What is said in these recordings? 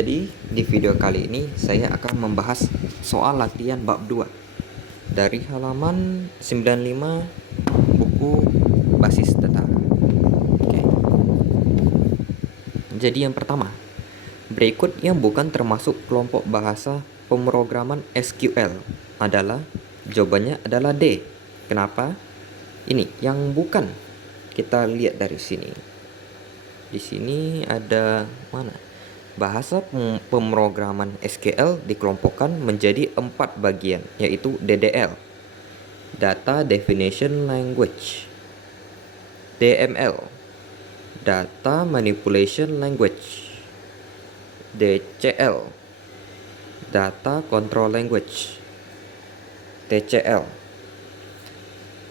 Jadi di video kali ini saya akan membahas soal latihan bab 2 dari halaman 95 buku basis data. Oke. Jadi yang pertama, berikut yang bukan termasuk kelompok bahasa pemrograman SQL adalah, jawabannya adalah D. Kenapa? Ini yang bukan. Kita lihat dari sini. Di sini ada mana? Bahasa pemrograman SQL dikelompokkan menjadi 4 bagian, yaitu DDL, Data Definition Language, DML, Data Manipulation Language, DCL, Data Control Language, TCL,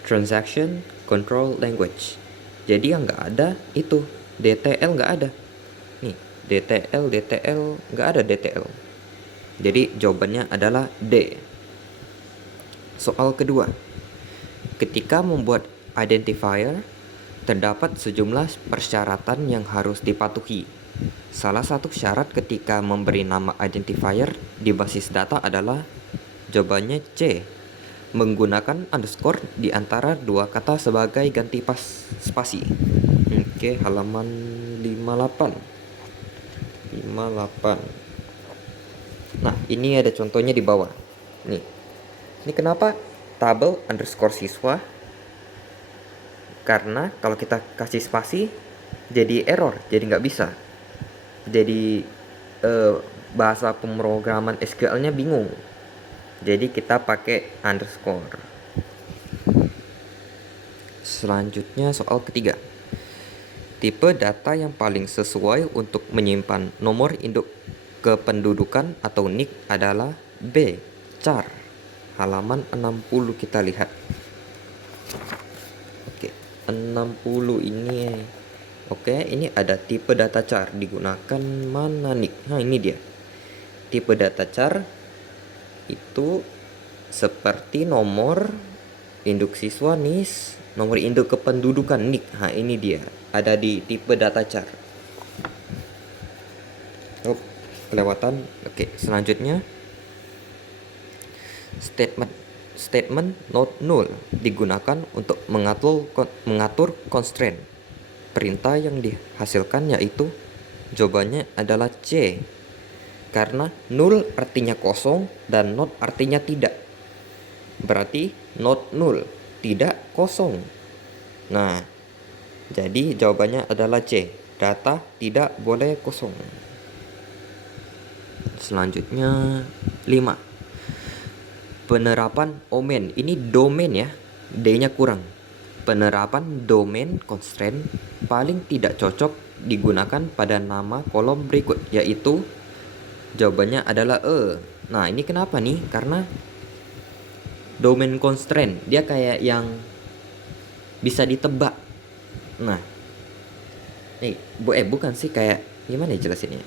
Transaction Control Language. Jadi yang nggak ada itu DTL, nggak ada. Nih, DTL nggak ada DTL. Jadi jawabannya adalah D. Soal kedua, ketika membuat identifier terdapat sejumlah persyaratan yang harus dipatuhi. Salah satu syarat ketika memberi nama identifier di basis data adalah, jawabannya C, menggunakan underscore di antara dua kata sebagai ganti spasi. Oke, halaman 58. Nah, ini ada contohnya di bawah. Nih. Ini kenapa tabel underscore siswa? Karena kalau kita kasih spasi jadi error, jadi nggak bisa. Jadi bahasa pemrograman SQL-nya bingung. Jadi kita pakai underscore. Selanjutnya soal ketiga. Tipe data yang paling sesuai untuk menyimpan nomor induk kependudukan atau NIK adalah B, char. Halaman 60 kita lihat. Oke, 60 ini. Oke, ini ada tipe data char digunakan mana NIK? Nah, ini dia. Tipe data char itu seperti nomor induk siswa NIS, nomor induk kependudukan NIK. Nah, ini dia. Ada di tipe data char. Oh, kelewatan. Oke, selanjutnya statement not null digunakan untuk mengatur constraint. Perintah yang dihasilkan yaitu, jawabannya adalah C. Karena null artinya kosong dan not artinya tidak. Berarti not null, tidak kosong. Nah, jadi jawabannya adalah C. Data tidak boleh kosong. Selanjutnya 5. Penerapan omen. Ini domain ya. D-nya kurang. Penerapan domain constraint paling tidak cocok digunakan pada nama kolom berikut, yaitu jawabannya adalah E. Nah, ini kenapa nih? Karena domain constraint dia kayak yang bisa ditebak. Nah, bukan sih, kayak gimana ya jelasinnya?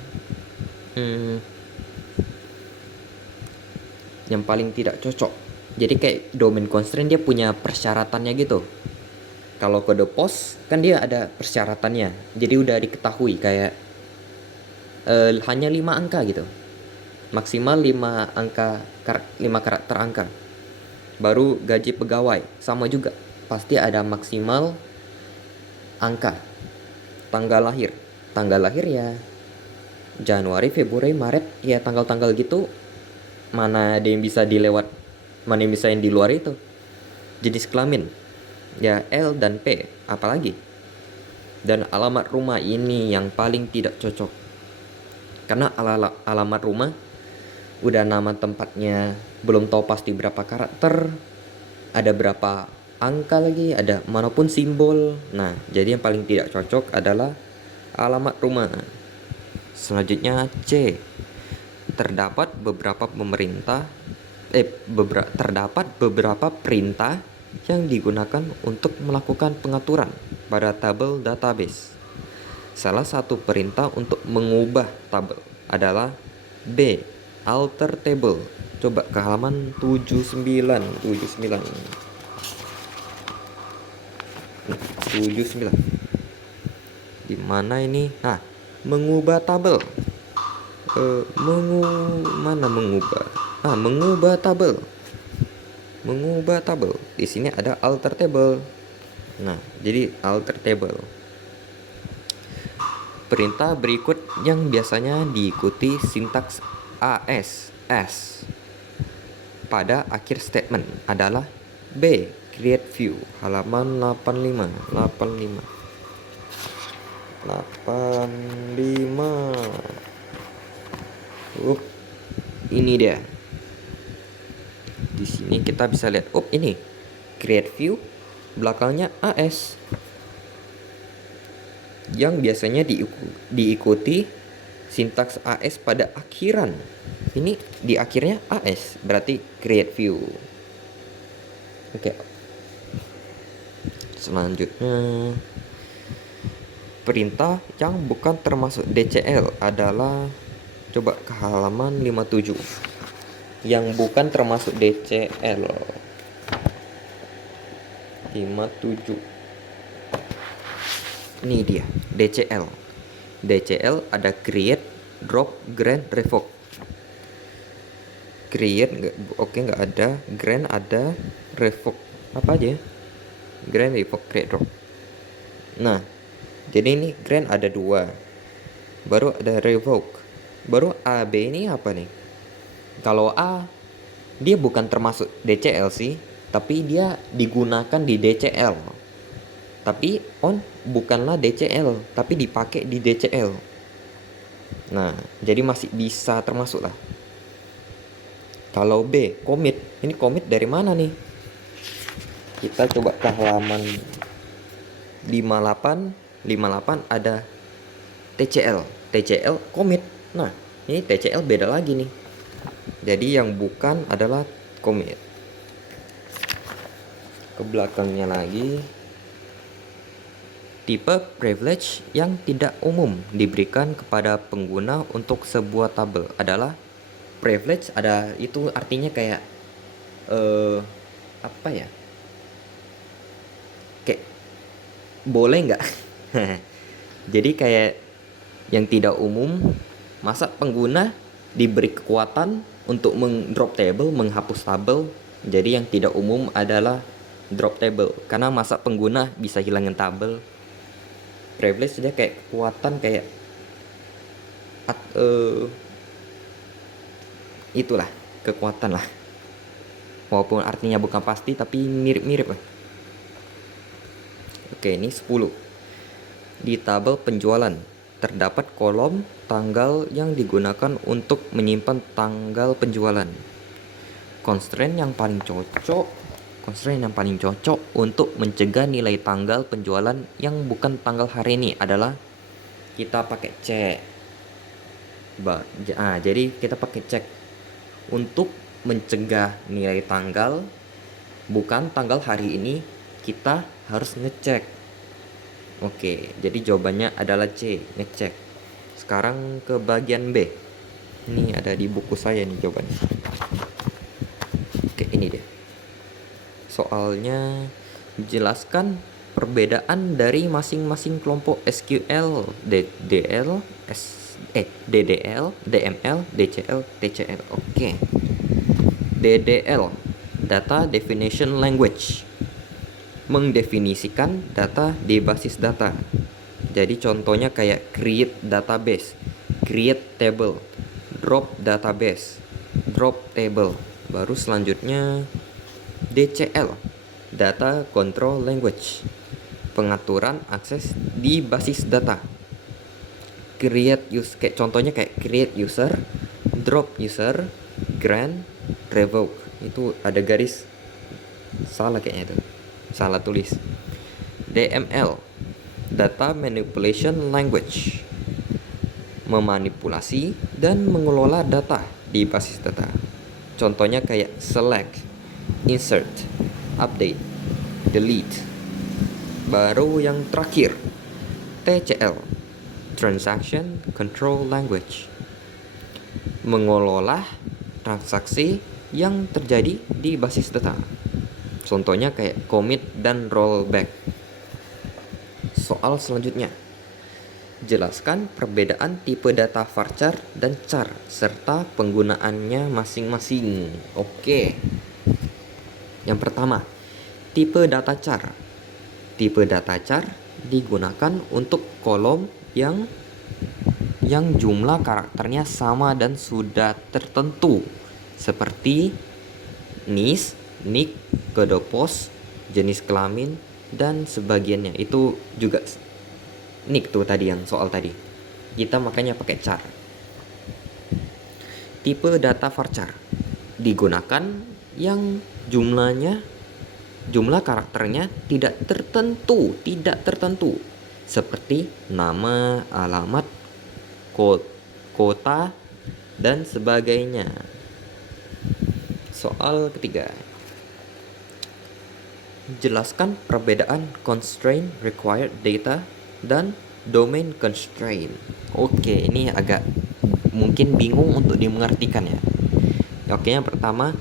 Yang paling tidak cocok. Jadi kayak domain constraint dia punya persyaratannya gitu. Kalau kode POS kan dia ada persyaratannya. Jadi udah diketahui kayak hanya 5 angka gitu. Maksimal 5 angka, 5 karakter angka. Baru gaji pegawai sama juga. Pasti ada maksimal angka. Tanggal lahir ya Januari, Februari, Maret, ya tanggal-tanggal gitu. Mana ada yang bisa dilewat, mana yang bisa yang di luar itu. Jenis kelamin ya L dan P, apalagi. Dan alamat rumah ini yang paling tidak cocok. Karena alamat rumah udah nama tempatnya belum tahu pasti berapa karakter, ada berapa angka lagi, ada manapun simbol. Nah, jadi yang paling tidak cocok adalah alamat rumah. Selanjutnya C. Terdapat beberapa perintah yang digunakan untuk melakukan pengaturan pada tabel database. Salah satu perintah untuk mengubah tabel adalah B, alter table. Coba ke halaman 79. Di mana ini? Nah, mengubah tabel. Mengubah tabel. Di sini ada alter table. Nah, jadi alter table. Perintah berikut yang biasanya diikuti sintaks AS pada akhir statement adalah B. Create view, halaman 85. Ini dia. Di sini kita bisa lihat, ini create view, belakangnya AS. Yang biasanya diikuti sintaks AS pada akhiran. Ini di akhirnya AS, berarti create view. Oke. Selanjutnya, perintah yang bukan termasuk DCL adalah, coba ke halaman 57. Yang bukan termasuk DCL 57. Ini dia DCL. DCL ada create, drop, grant, revoke. Create nggak ada, grant ada, revoke apa aja? Grant, revoke, create, drop. Nah, jadi ini grant ada 2, baru ada revoke, baru AB ini apa nih? Kalau A, dia bukan termasuk DCL sih, tapi dia digunakan di DCL. Tapi on bukanlah DCL, tapi dipakai di DCL. Nah, jadi masih bisa termasuk lah. Kalau B, commit. Ini commit dari mana nih? Kita coba ke halaman 58 ada TCL commit. Nah, ini TCL beda lagi nih. Jadi yang bukan adalah commit. Ke belakangnya lagi, tipe privilege yang tidak umum diberikan kepada pengguna untuk sebuah tabel adalah privilege. Ada itu artinya kayak apa ya? Kayak boleh nggak? Jadi kayak yang tidak umum, masa pengguna diberi kekuatan untuk meng-drop table, menghapus tabel. Jadi yang tidak umum adalah drop table, karena masa pengguna bisa hilangin tabel. Privilege dia kayak kekuatan, kayak itulah kekuatan lah, walaupun artinya bukan pasti tapi mirip-mirip lah. Oke, ini 10. Di tabel penjualan terdapat kolom tanggal yang digunakan untuk menyimpan tanggal penjualan. Constraint yang paling cocok untuk mencegah nilai tanggal penjualan yang bukan tanggal hari ini adalah kita pakai cek. Jadi kita pakai cek untuk mencegah nilai tanggal bukan tanggal hari ini, kita harus ngecek. Oke, jadi jawabannya adalah C, ngecek. Sekarang ke bagian B. Ini ada di buku saya nih jawabannya. Oke, ini dia. Soalnya jelaskan perbedaan dari masing-masing kelompok SQL, DDL, DML, DCL, TCL. Oke. DDL, Data Definition Language, mendefinisikan data di basis data. Jadi contohnya kayak create database, create table, drop database, drop table. Baru selanjutnya DCL, Data Control Language, pengaturan akses di basis data. Kayak contohnya kayak create user, drop user, grant, revoke. Itu ada garis salah kayaknya itu, salah tulis. DML, Data Manipulation Language, memanipulasi dan mengelola data di basis data. Contohnya kayak select, insert, update, delete. Baru yang terakhir, TCL, Transaction Control Language, mengelola transaksi yang terjadi di basis data. Contohnya kayak commit dan rollback. Soal selanjutnya, Jelaskan perbedaan tipe data varchar dan char serta penggunaannya masing-masing. Oke. Yang pertama, tipe data char. Tipe data char digunakan untuk kolom yang jumlah karakternya sama dan sudah tertentu, seperti NIS, NIK, kode pos, jenis kelamin, dan sebagiannya. Itu juga NIK tuh tadi yang soal tadi. Kita makanya pakai char. Tipe data varchar digunakan yang jumlah karakternya tidak tertentu, seperti nama, alamat, kota, dan sebagainya. Soal ketiga. Jelaskan perbedaan constraint required data dan domain constraint. Oke, ini agak mungkin bingung untuk dimengertikan ya. Oke, yang pertama,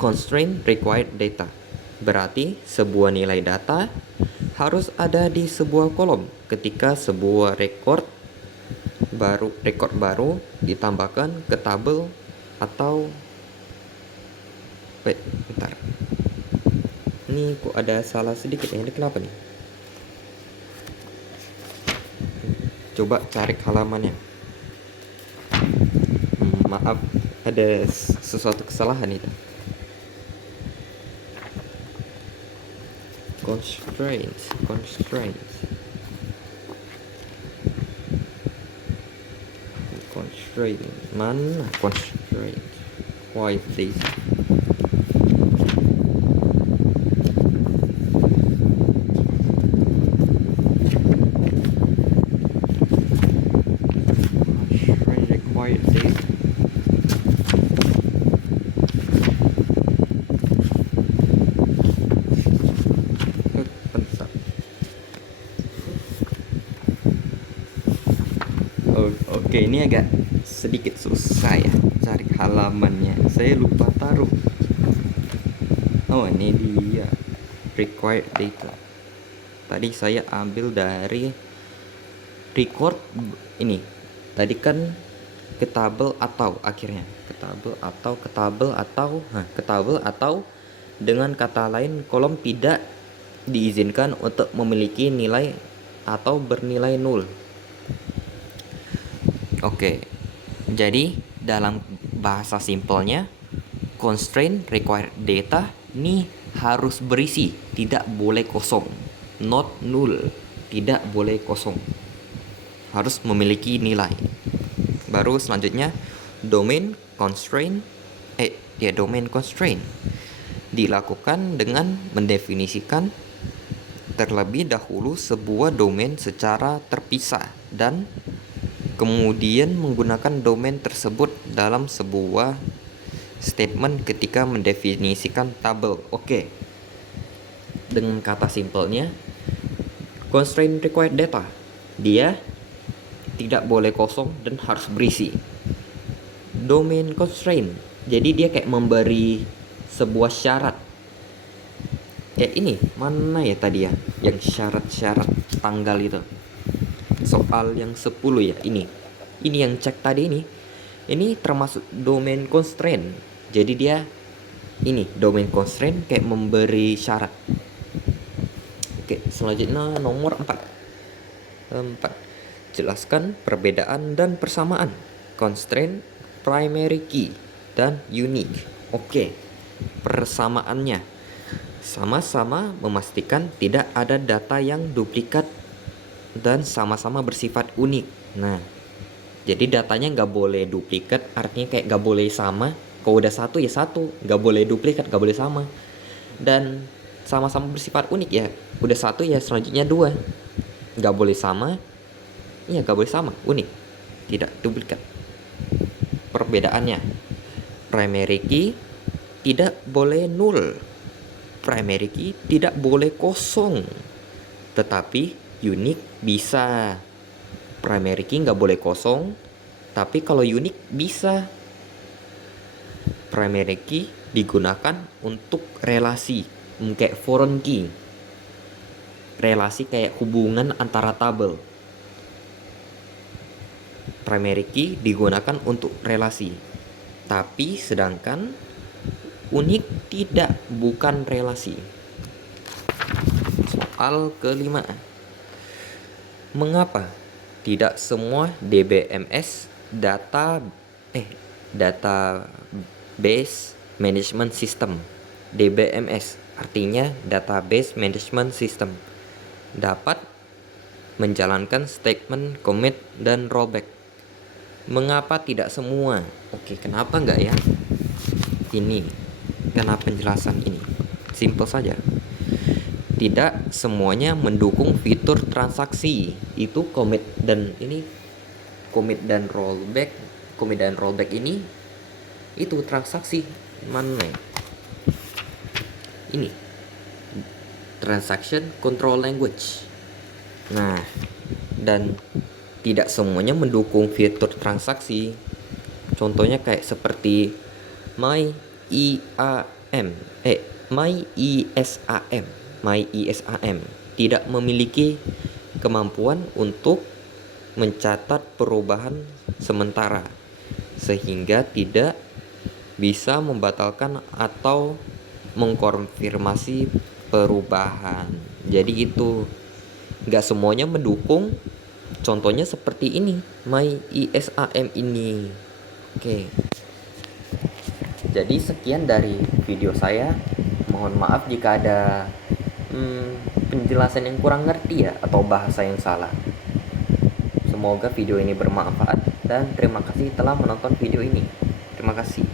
constraint required data. Berarti sebuah nilai data harus ada di sebuah kolom ketika sebuah record baru ditambahkan ke tabel atau bentar. Ini kok ada salah sedikit ya, ini kenapa nih? Coba cari halamannya. Maaf, ada sesuatu kesalahan itu. Constraints. Mana constraint? Why this? Constraint required data. Oke, ini agak sedikit susah ya cari halamannya. Saya lupa taruh. Oh, ini dia required data. Tadi saya ambil dari record ini. Tadi kan ke tabel atau akhirnya ke tabel atau dengan kata lain kolom tidak diizinkan untuk memiliki nilai atau bernilai nol. Oke, jadi dalam bahasa simpelnya, constraint required data ini harus berisi, tidak boleh kosong. Not null, tidak boleh kosong. Harus memiliki nilai. Baru selanjutnya, domain constraint dilakukan dengan mendefinisikan terlebih dahulu sebuah domain secara terpisah dan kemudian menggunakan domain tersebut dalam sebuah statement ketika mendefinisikan tabel. Oke. Dengan kata simpelnya, constraint required data, dia tidak boleh kosong dan harus berisi. Domain constraint, jadi dia kayak memberi sebuah syarat. Kayak ini, mana ya tadi ya, yang syarat-syarat tanggal itu. Soal yang 10 ya, ini yang cek tadi ini termasuk domain constraint. Jadi dia ini domain constraint kayak memberi syarat. Oke, selanjutnya nomor 4. Jelaskan perbedaan dan persamaan constraint primary key dan unique. Oke, persamaannya sama-sama memastikan tidak ada data yang duplikat dan sama-sama bersifat unik. Nah, jadi datanya nggak boleh duplikat, artinya kayak nggak boleh sama. Kalau udah satu ya satu, nggak boleh duplikat, nggak boleh sama. Dan sama-sama bersifat unik ya, udah satu ya selanjutnya dua. Nggak boleh sama, iya nggak boleh sama, unik, tidak duplikat. Perbedaannya, primary key tidak boleh null, primary key tidak boleh kosong, tetapi unique bisa. Primary key nggak boleh kosong, tapi kalau unique bisa. Primary key digunakan untuk relasi, kayak foreign key, relasi kayak hubungan antara tabel. primary key digunakan untuk relasi. Tapi sedangkan unik tidak, bukan relasi. Soal kelima. Mengapa tidak semua DBMS database management system, DBMS artinya database management system, dapat menjalankan statement commit dan rollback? Mengapa tidak semua? Oke, kenapa enggak ya? Ini karena penjelasan ini simple saja. Tidak semuanya mendukung fitur transaksi. Itu commit dan rollback ini itu transaksi mana? Ini transaction control language. Nah, dan tidak semuanya mendukung fitur transaksi. Contohnya kayak seperti MyISAM tidak memiliki kemampuan untuk mencatat perubahan sementara, sehingga tidak bisa membatalkan atau mengkonfirmasi perubahan. Jadi itu nggak semuanya mendukung. Contohnya seperti ini, MyISAM ini. Oke. Jadi sekian dari video saya. Mohon maaf jika ada penjelasan yang kurang ngerti ya, atau bahasa yang salah. Semoga video ini bermanfaat dan terima kasih telah menonton video ini. Terima kasih.